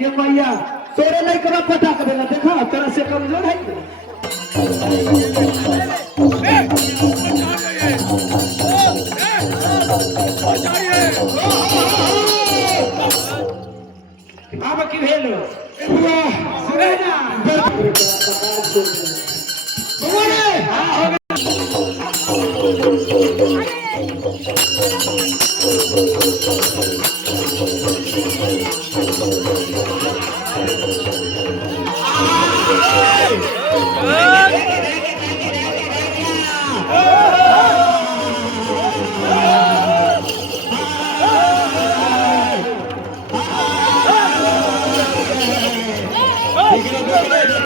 ये भैया तोरे नहीं करा पता करेगा देखा तेरा से कमजोर है अब की भेलो